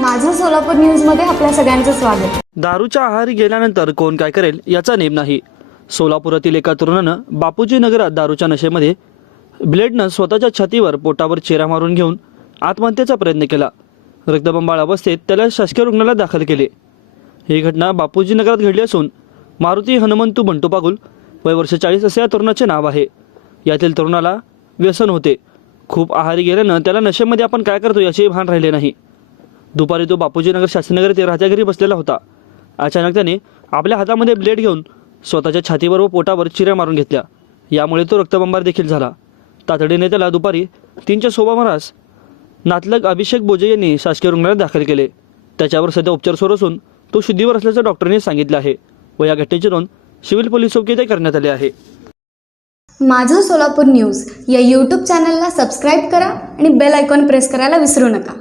माझं सोलापूर न्यूजमध्ये आपल्या सगळ्यांचं स्वागत. दारूच्या आहारी गेल्यानंतर कोण काय करेल याचा नेम नाही. सोलापुरातील एका तरुणानं बापूजी नगरात दारूच्या नशेमध्ये ब्लेडनं स्वतःच्या छातीवर पोटावर चेरा मारून घेऊन आत्महत्येचा प्रयत्न केला. रक्तबंबाळ अवस्थेत त्याला शासकीय रुग्णालयात दाखल केले. ही घटना बापूजी नगरात घडली असून मारुती हनुमंतू बंटू पागुल वय वर्ष चाळीस असे या तरुणाचे नाव आहे. यातील तरुणाला व्यसन होते. खूप आहारी गेल्यानं त्याला नशेमध्ये आपण काय करतो याचे भान राहिले नाही. दुपारी तो बापूजी नगर शास्त्रीनगर ते राजा घरी बसलेला होता. अचानक त्याने आपल्या हातामध्ये ब्लेड घेऊन स्वतःच्या छातीवर व पोटावर चिऱ्या मारून घेतल्या. यामुळे तो रक्तबंबार देखील झाला. तातडीने त्याला दुपारी तीनच्या सोबामरास नातलग अभिषेक बोजे यांनी शासकीय रुग्णालयात दाखल केले. त्याच्यावर सध्या उपचार सुरू असून तो शुद्धीवर असल्याचं डॉक्टरने सांगितलं आहे व या घटनेची नोंद सिव्हिल पोलीस चौकी येथे करण्यात आली आहे. माझं सोलापूर न्यूज या यूट्यूब चॅनलला सबस्क्राईब करा आणि बेल आयकॉन प्रेस करायला विसरू नका.